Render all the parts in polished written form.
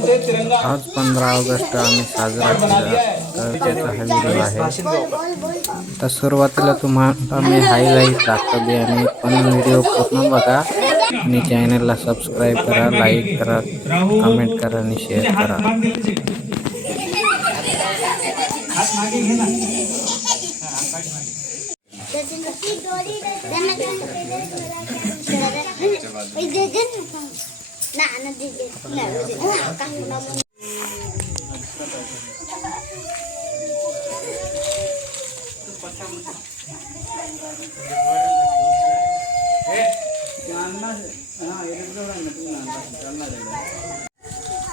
आज 15 ऑगस्ट आम्ही साजरा केला तर त्याचा हा व्हिडिओ आहे. तर सुरुवातीला तुम्हाला मी हायलाईट दाखवले आणि पण व्हिडिओ पूर्ण बघा आणि चॅनलला सबस्क्राईब करा, लाईक करा, कमेंट करा आणि शेअर करा.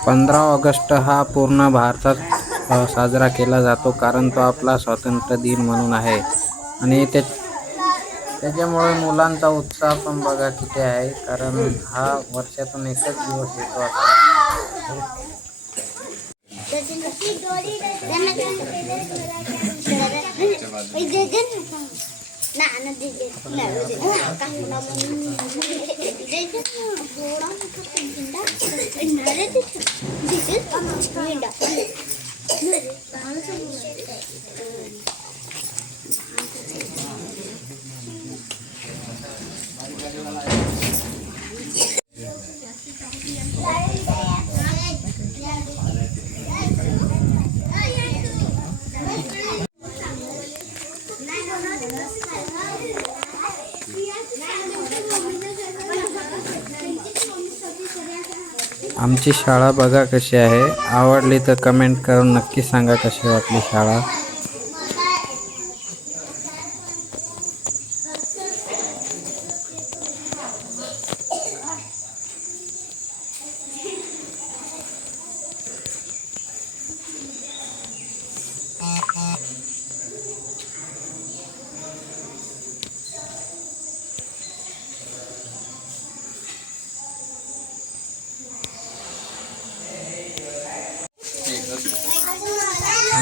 पंधरा ऑगस्ट हा पूर्ण भारतात साजरा केला जातो कारण तो आपला स्वातंत्र्य दिन म्हणून आहे आणि त्याच्यामुळे मुलांचा उत्साह पण बघा किती आहे कारण हा वर्षातून एकच दिवस येतो आता. आमची शाळा बघा कशी आहे. आवडली तर कमेंट करून नक्की सांगा कशी वाटली शाळा.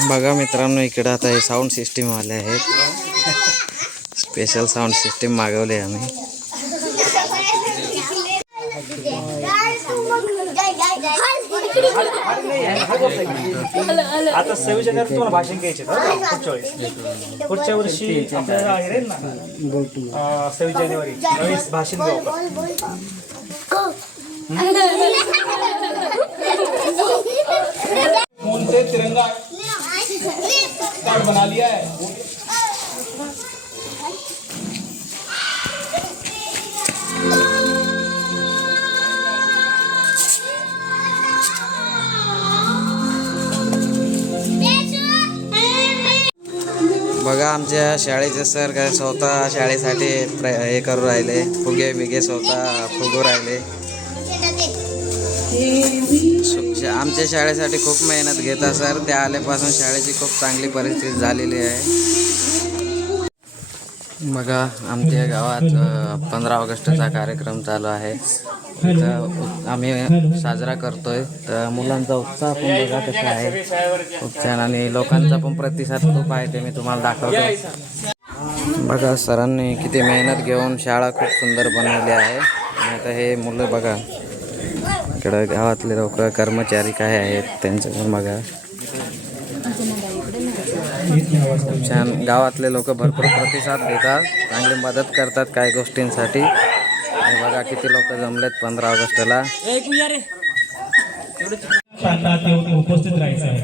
बघा मित्रांनो, इकडे आता हे साऊंड सिस्टीम आले आहेत. स्पेशल साऊंड सिस्टीम मागवले आम्ही. आता 26 जानेवारी तुम्हाला भाषण घ्यायचे पुढच्या वर्षी आपल्याला आहे ना 26 जानेवारी भाषण देऊ फोन से तिरंगा कार्ड बना लिया है. बघा आमच्या शाळेचे सर काय स्वतः शाळेसाठी हे करू राहिले. फुगे बिगे स्वतः फुगू राहिले. आमच्या शाळेसाठी खूप मेहनत घेतात सर. त्या आल्यापासून शाळेची खूप चांगली परिस्थिती झालेली आहे. बघा आमच्या गावात 15 ऑगस्टचा कार्यक्रम चालू आहे. तर आम्ही साजरा करतोय. तर मुलांचा उत्साह पण बघा कसा आहे, खूप छान. आणि लोकांचा पण प्रतिसाद खूप आहे, ते मी तुम्हाला दाखवतो. बघा सरांनी किती मेहनत घेऊन शाळा खूप सुंदर बनवली आहे. आणि आता हे मुलं बघा इकडं गावातले लोक कर्मचारी काय आहेत त्यांचं पण बघा खूप छान. गावातले लोक भरपूर प्रतिसाद देतात, चांगली मदत करतात काही गोष्टींसाठी. आणि बघा किती लोक जमलेत 15 ऑगस्टला. उपस्थित राहायचं आहे.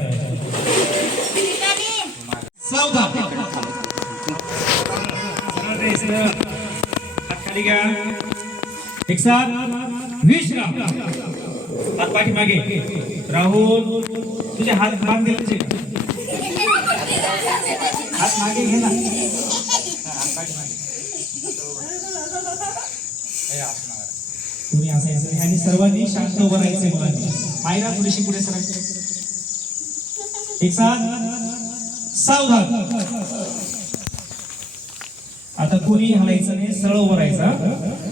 एक साथ विश्राम. हात पाठीमागे. राहुल तुझे हात बांध दे. तुझे हात मागे घे ना. तुम्ही असायचं आणि सर्वांनी शांत उभं राहायचं. मुलांनी मायरा थोडीशी पुढे सरायची. एक साथ सावधान. आता कोणी हलायचं नाही, सरळ उभं राहायचं.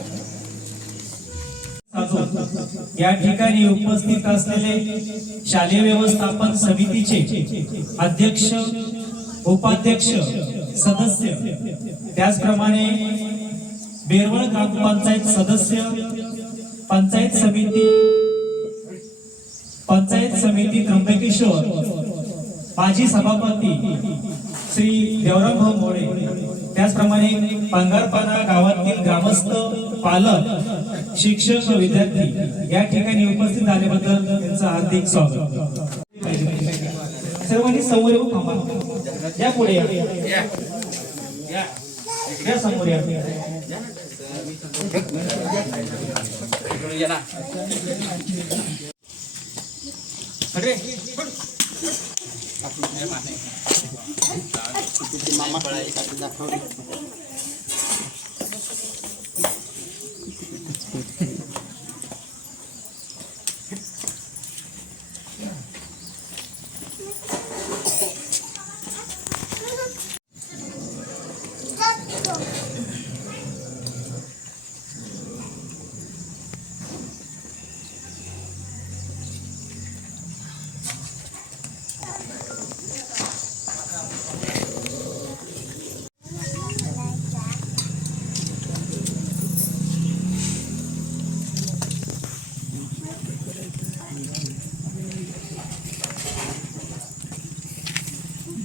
या ठिकाणी उपस्थित असलेले शालेय व्यवस्थापन समितीचे अध्यक्ष, उपाध्यक्ष, सदस्य, त्याचप्रमाणे बेरवळ ग्रामपंचायत सदस्य, पंचायत समिती पंचायत समिती त्र्यंबकेश्वर माजी सभापती श्री देवरामभाऊ मोळे, त्याचप्रमाणे पंगारपाडा गावातील ग्रामस्थ, पालक, शिक्षक व विद्यार्थी या ठिकाणी उपस्थित झाल्याबद्दल त्यांचं हार्दिक स्वागत. सर्वांनी समोर येऊन थांबा. या पुढे या समोर या.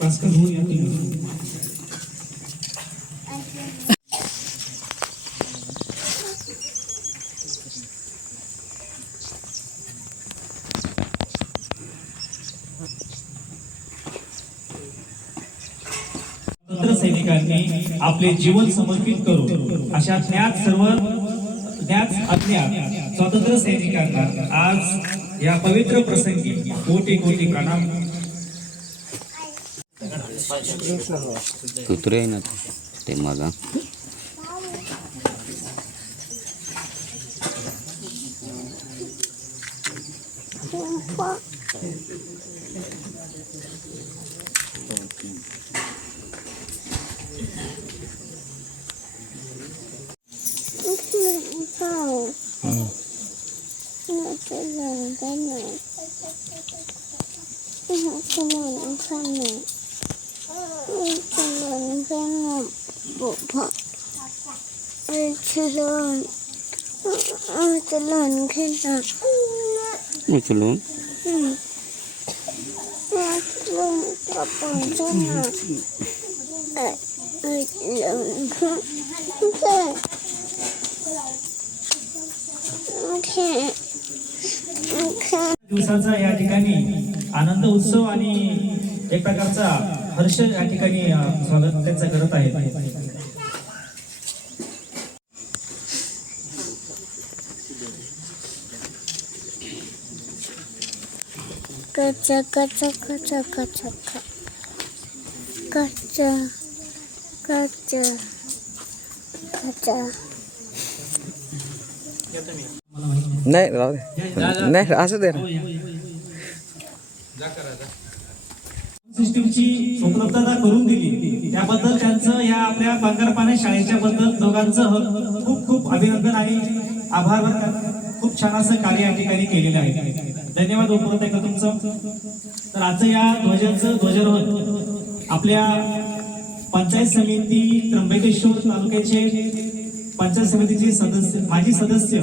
भास्कर भाऊ या ठिकाणी. स्वातंत्र्य सैनिकांनी आपले जीवन समर्पित करून अशा ज्ञात अज्ञात स्वातंत्र्य सैनिकांना आज या पवित्र प्रसंगी कोटी कोटी प्रणाम. कुत्रे आहे ना ते मला उचलून दिवसाचा या ठिकाणी आनंद उत्सव आणि एक प्रकारचा हर्ष या ठिकाणी स्वागत त्यांचं करत आहे. कच्चा कच्चा कच्चा कच्चा कच्चा कच्चा कच्चा. नाही राहू दे, नाही असू दे ना. सिस्टीमची उपलब्धता करून दिली त्याबद्दल त्यांचं या आपल्या पंगारपाडा शाळेच्या बद्दल दोघांचं खूप खूप अभिनंदन आणि आभार. खूप छान असं कार्य या ठिकाणी केलेलं आहे. धन्यवाद उपलब्ध आहे का तुमचं. तर आजचं या ध्वजारोहण आपल्या पंचायत समिती त्र्यंबकेश्वर तालुक्याचे पंचायत समितीचे सदस्य, माजी सदस्य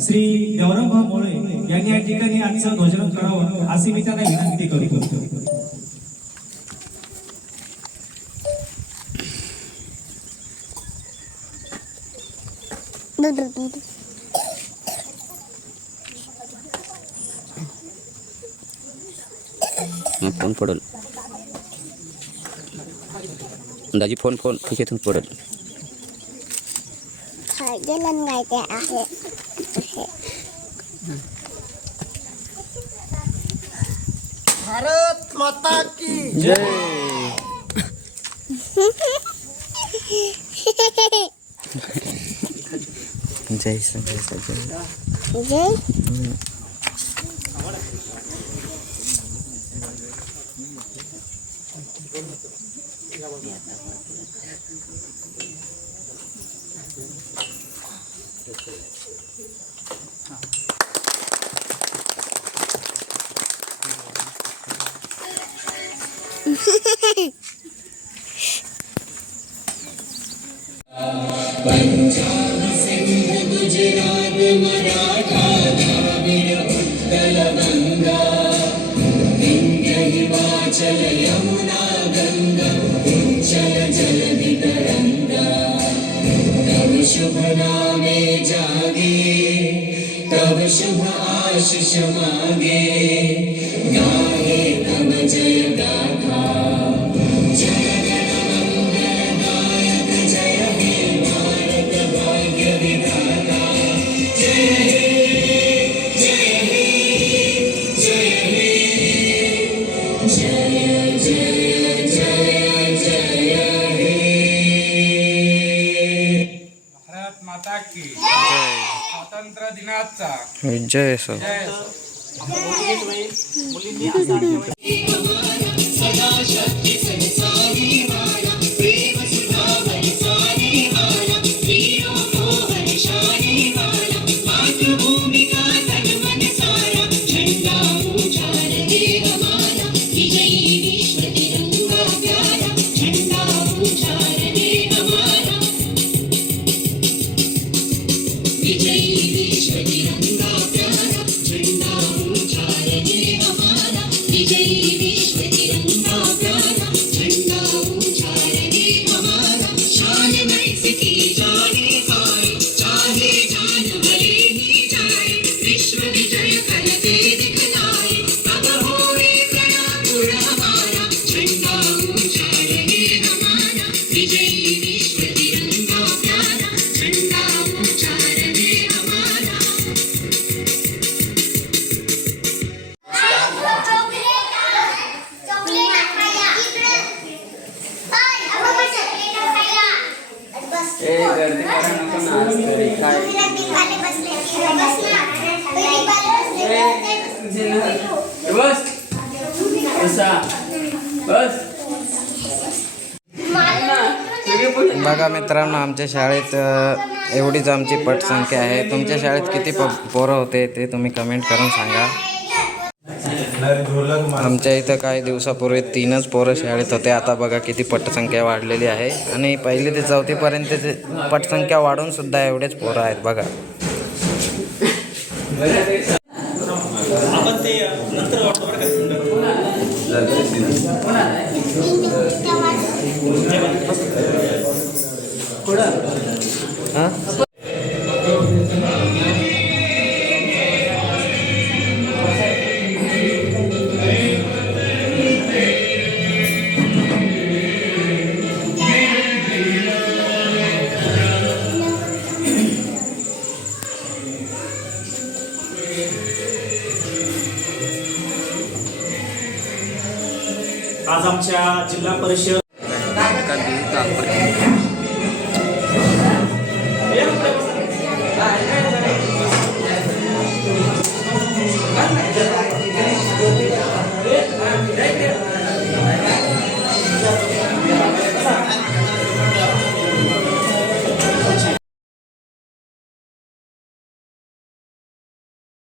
श्री देवरामभाऊ मोळे यांनी या ठिकाणी आजचं ध्वजारोहण करावं अशी मी त्यांना विनंती करतो. फोन पडल दाजी, फोन खिचेतून पडल. खायला गायचे आहे. भारत माता की जय. जय जय जय. पंजाब सिंध गुजरात मराठा द्राविड़ उत्कल गंगा भारत माता की स्वातंत्र्य दिनाचा विजय असो. बघा मित्रांनो, आमच्या शाळेत एवढीच आमची पटसंख्या आहे. तुमच्या शाळेत किती पोरं होते ते तुम्ही कमेंट करून सांगा. आमच्या इथं काही दिवसापूर्वी 3च पोरं शाळेत होते. आता बघा किती पटसंख्या वाढलेली आहे. आणि 1ली ते 4थीपर्यंत पटसंख्या वाढून सुद्धा एवढेच पोरं आहेत बघा. आपण ते नंतर आज आमच्या जिल्हा परिषद